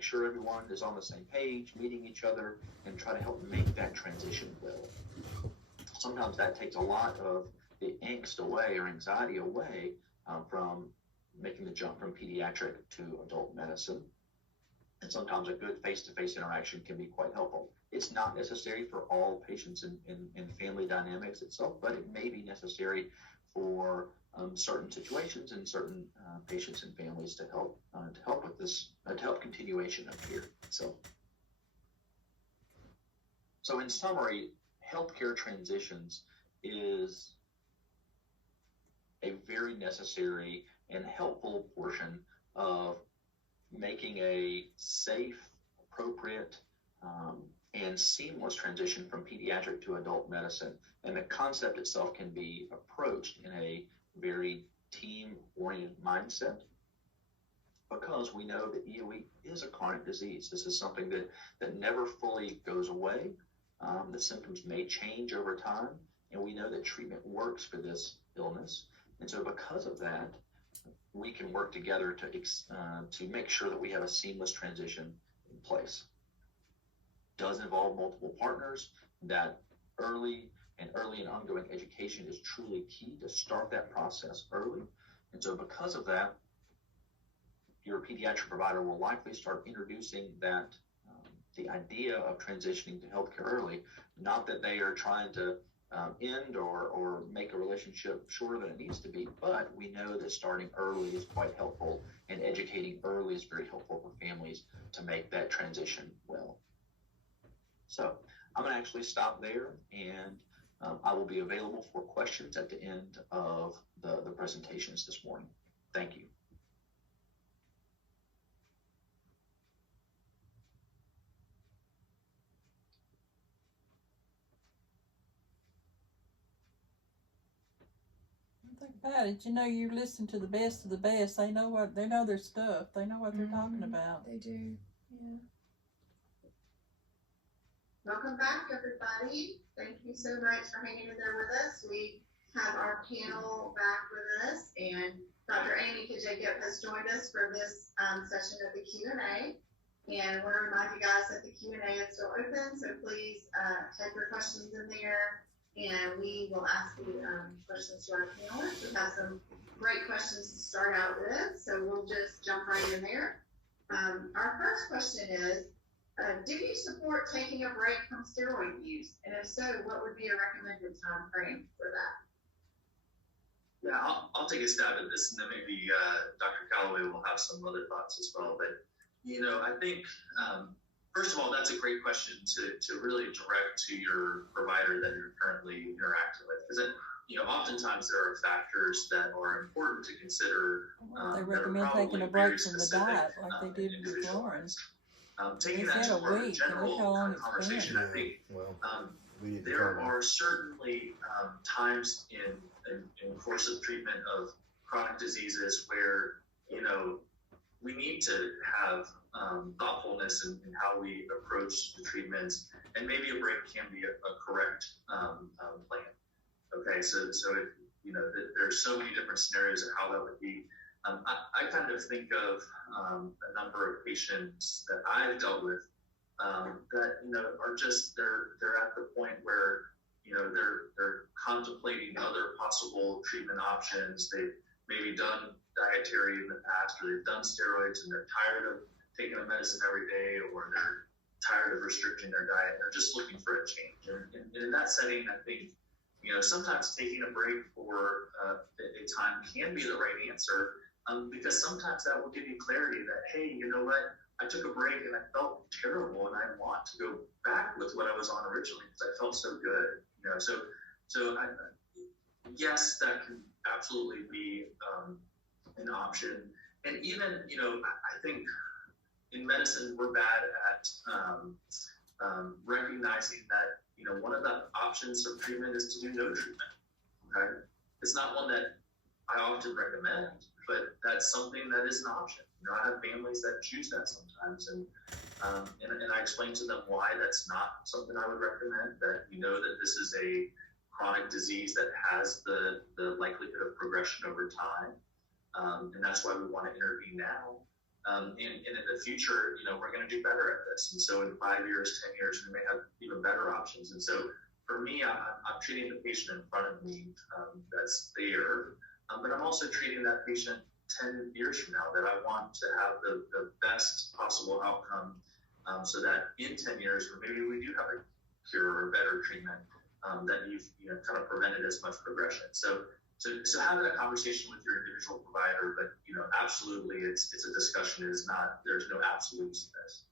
make sure everyone is on the same page, meeting each other, and try to help make that transition well. Sometimes that takes a lot of the angst away or anxiety away from making the jump from pediatric to adult medicine. And sometimes a good face-to-face interaction can be quite helpful. It's not necessary for all patients in family dynamics itself, but it may be necessary for certain situations and certain patients and families to help with this, to help continuation of care. So in summary, healthcare transitions is a very necessary and helpful portion of making a safe, appropriate, and seamless transition from pediatric to adult medicine. And the concept itself can be approached in a very team-oriented mindset, because we know that EOE is a chronic disease. This is something that never fully goes away. The symptoms may change over time, and we know that treatment works for this illness. And so because of that, we can work together to make sure that we have a seamless transition in place. It does involve multiple partners. That early and ongoing education is truly key to start that process early. And so because of that, your pediatric provider will likely start introducing that the idea of transitioning to healthcare early, not that they are trying to end or make a relationship shorter than it needs to be, but we know that starting early is quite helpful, and educating early is very helpful for families to make that transition well. So I'm going to actually stop there, and I will be available for questions at the end of the presentations this morning. Thank you. Think about it. You know, you listen to the best of the best. They know their stuff. They know what they're talking about. They do. Yeah. Welcome back, everybody. Thank you so much for hanging in there with us. We have our panel back with us, and Dr. Amy Jacob has joined us for this session of the Q&A. And I want to remind you guys that the Q&A is still open, so please type your questions in there, and we will ask you questions to our panelists. We have some great questions to start out with, so we'll just jump right in there. Our first question is, do you support taking a break from steroid use? And if so, what would be a recommended time frame for that? Yeah, I'll take a stab at this, and then maybe Dr. Calloway will have some other thoughts as well. But, you know, I think, first of all, that's a great question to really direct to your provider that you're currently interacting with. Because, you know, oftentimes there are factors that are important to consider. They recommend taking a break from the diet like they did with Lawrence. Taking that to our general conversation, I think there are certainly times in course of treatment of chronic diseases where, you know, we need to have thoughtfulness in how we approach the treatments, and maybe a break can be a correct plan. Okay, so it, you know, there's so many different scenarios of how that would be. I kind of think of a number of patients that I've dealt with that, you know, are just they're at the point where, you know, they're contemplating other possible treatment options. They've maybe done dietary in the past, or they've done steroids, and they're tired of taking a medicine every day, or they're tired of restricting their diet. They're just looking for a change. And in that setting, I think, you know, sometimes taking a break for a time can be the right answer. Because sometimes that will give you clarity that, hey, you know what, I took a break and I felt terrible, and I want to go back with what I was on originally because I felt so good, you know. So yes, that can absolutely be an option. And even, you know, I think in medicine we're bad at recognizing that, you know, one of the options of treatment is to do no treatment. Okay, it's not one that I often recommend, but that's something that is an option. You know, I have families that choose that sometimes, and I explain to them why that's not something I would recommend. That we know that this is a chronic disease that has the likelihood of progression over time, and that's why we want to intervene now. And in the future, we're going to do better at this. And so in 5 years, 10 years, we may have even better options. And so for me, I'm treating the patient in front of me that's there, but I'm also treating that patient 10 years from now that I want to have the best possible outcome, so that in 10 years, maybe we do have a cure or better treatment, that you've kind of prevented as much progression. So having a conversation with your individual provider, but absolutely, it's a discussion. It is not. There's no absolutes in this.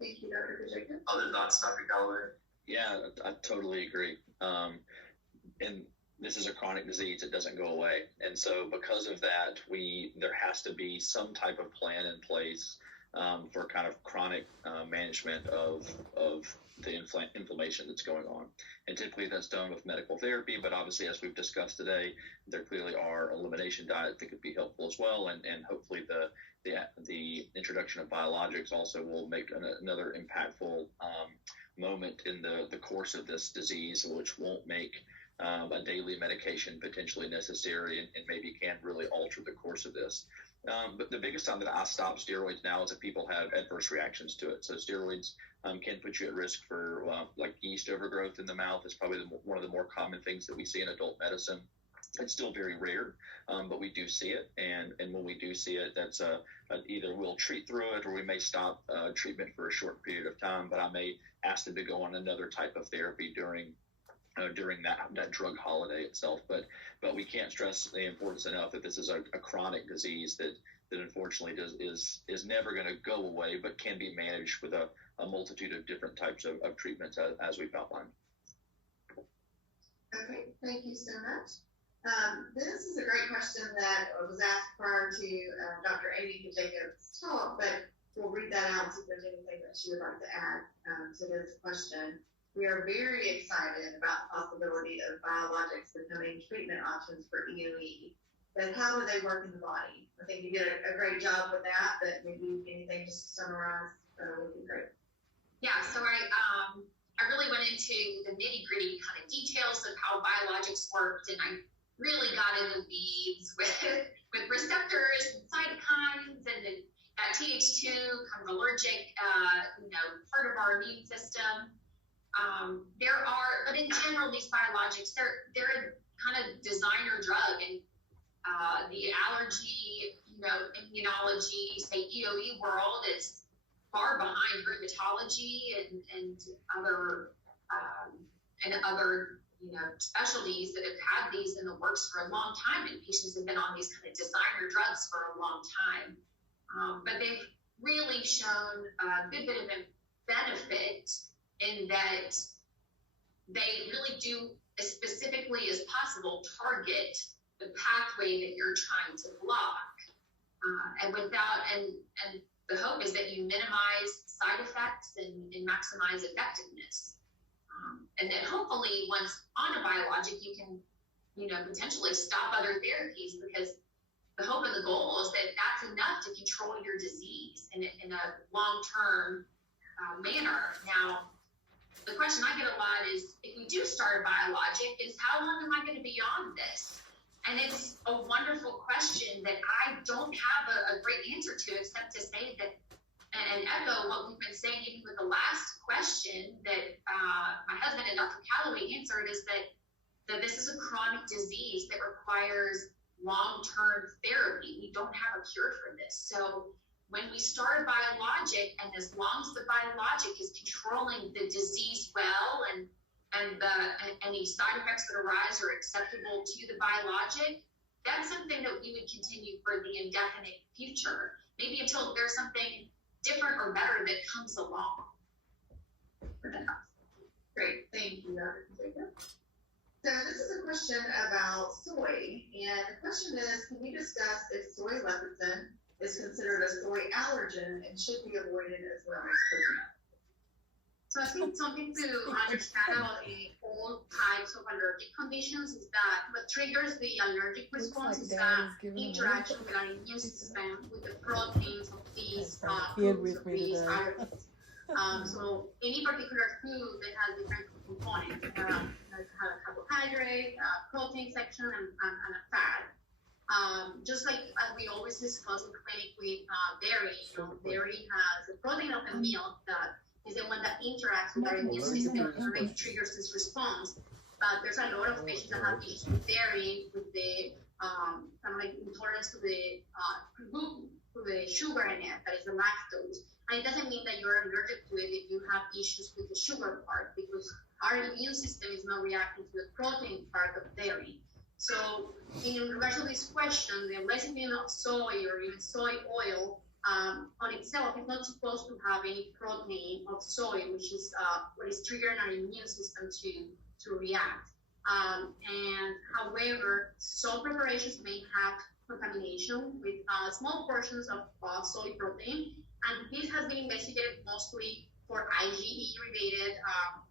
Thank you, Dr. Pacheco. Other thoughts, Dr. Galloway? Yeah, I totally agree. And this is a chronic disease; it doesn't go away. And so, because of that, there has to be some type of plan in place for kind of chronic management of the inflammation that's going on. And typically that's done with medical therapy, but obviously, as we've discussed today, there clearly are elimination diet that could be helpful as well. And hopefully the introduction of biologics also will make another impactful moment in the course of this disease, which won't make a daily medication potentially necessary and maybe can really alter the course of this. But the biggest time that I stop steroids now is if people have adverse reactions to it. So steroids can put you at risk for like yeast overgrowth in the mouth is probably one of the more common things that we see in adult medicine. It's still very rare, but we do see it. And when we do see it, that's either we'll treat through it or we may stop treatment for a short period of time, but I may ask them to go on another type of therapy during that drug holiday itself. But we can't stress the importance enough that this is a chronic disease that unfortunately is never going to go away, but can be managed with a multitude of different types of treatments as we've outlined. Okay, thank you so much. This is a great question that was asked prior to Dr. Amy Jacobs' talk, but we'll read that out and see if there's anything that she would like to add to this question. We are very excited about the possibility of biologics becoming treatment options for EOE. But how do they work in the body? I think you did a great job with that, but maybe anything just to summarize would be great. Yeah, so I really went into the nitty-gritty kind of details of how biologics worked, and I really got in the weeds with receptors and cytokines and that Th2 kind of allergic, part of our immune system. But in general, these biologics, they're a kind of designer drug, and the allergy, immunology, say EOE world is far behind rheumatology and other specialties that have had these in the works for a long time, and patients have been on these kind of designer drugs for a long time. But they've really shown a good bit of a benefit in that they really do, as specifically as possible, target the pathway that you're trying to block, and the hope is that you minimize side effects and maximize effectiveness. And then hopefully once on a biologic, you can, potentially stop other therapies, because the hope and the goal is that that's enough to control your disease in a long-term manner. Now, the question I get a lot is, if we do start a biologic, is how long am I going to be on this? And it's a wonderful question that I don't have a great answer to, except to say that, and echo what we've been saying even with the last question that my husband and Dr. Calloway answered, is that this is a chronic disease that requires long-term therapy. We don't have a cure for this. So when we start a biologic, and as long as the biologic is controlling the disease well, and any side effects that arise are acceptable to the biologic, that's something that we would continue for the indefinite future, maybe until there's something different or better that comes along. Great, thank you, Dr. Jacob. So this is a question about soy, and the question is, can you discuss if soy lecithin is considered a soy allergen and should be avoided as well as coconut? So I think something to understand about all types of allergic conditions is that what triggers the allergic response is that interaction with our immune system with the proteins of these foods of these allergens. So any particular food that has different components, like a carbohydrate, protein section, and a fat. Just like we always discuss in clinic with dairy, dairy has a protein of the milk that is the one that interacts with our immune system and triggers this response. But there's a lot of patients that have issues with dairy, with the kind of like intolerance to the gluten, to the sugar in it, that is the lactose. And it doesn't mean that you're allergic to it if you have issues with the sugar part, because our immune system is not reacting to the protein part of dairy. So in regards to this question, the lecithin of soy or even soy oil on itself is not supposed to have any protein of soy, which is what is triggering our immune system to react. And however, some preparations may have contamination with small portions of soy protein, and this has been investigated mostly for IgE-related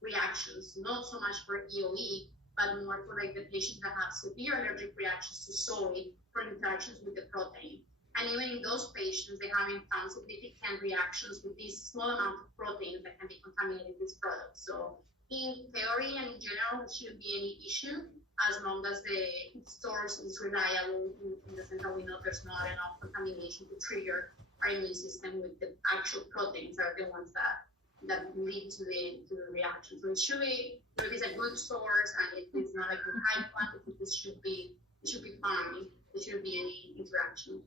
reactions, not so much for EOE, but more for like the patients that have severe allergic reactions to soy for interactions with the protein. And even in those patients, they haven't found significant reactions with these small amounts of protein that can be contaminated with this product. So in theory and in general, it shouldn't be any issue as long as the source is reliable in the sense that we know there's not enough contamination to trigger our immune system with the actual proteins that are the ones that lead to the reaction. So it should be, if it's a good source and if it's not a high quantity, it should be fine. There shouldn't be any interaction.